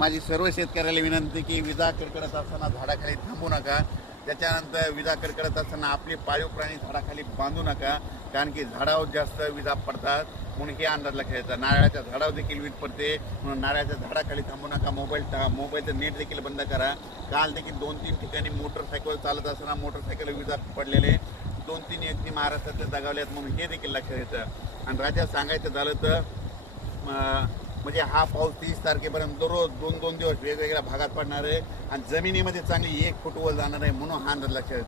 माझी सर्व शेतकऱ्याला विनंती की विजा कडकडत असताना झाडाखाली थांबू नका. त्याच्यानंतर विजा कडकडत असताना आपले पाळीव प्राणी झाडाखाली बांधू नका. कारण की झाडावर जास्त विजा पडतात म्हणून हे अंदाज लक्षात नारळाच्या झाडावर देखील वीज पडते म्हणून नारळाच्या झाडाखाली थांबू नका. मोबाईल टा मोबाईलचं नेट देखील बंद करा. काल देखील दोन तीन ठिकाणी मोटरसायकल चालत असताना मोटरसायकल विजा पडलेले. दोन तीन व्यक्ती महाराष्ट्रातले दगावल्यात म्हणून हे देखील लक्षात येतं. आणि राज्यात सांगायचं झालं तर म्हणजे हा पाऊस तीस तारखेपर्यंत दररोज दोन दोन दिवस वेगवेगळ्या भागात पडणार आहे आणि जमिनीमध्ये चांगली एक फुटवल जाणार आहे म्हणून हा अंदाज लक्षात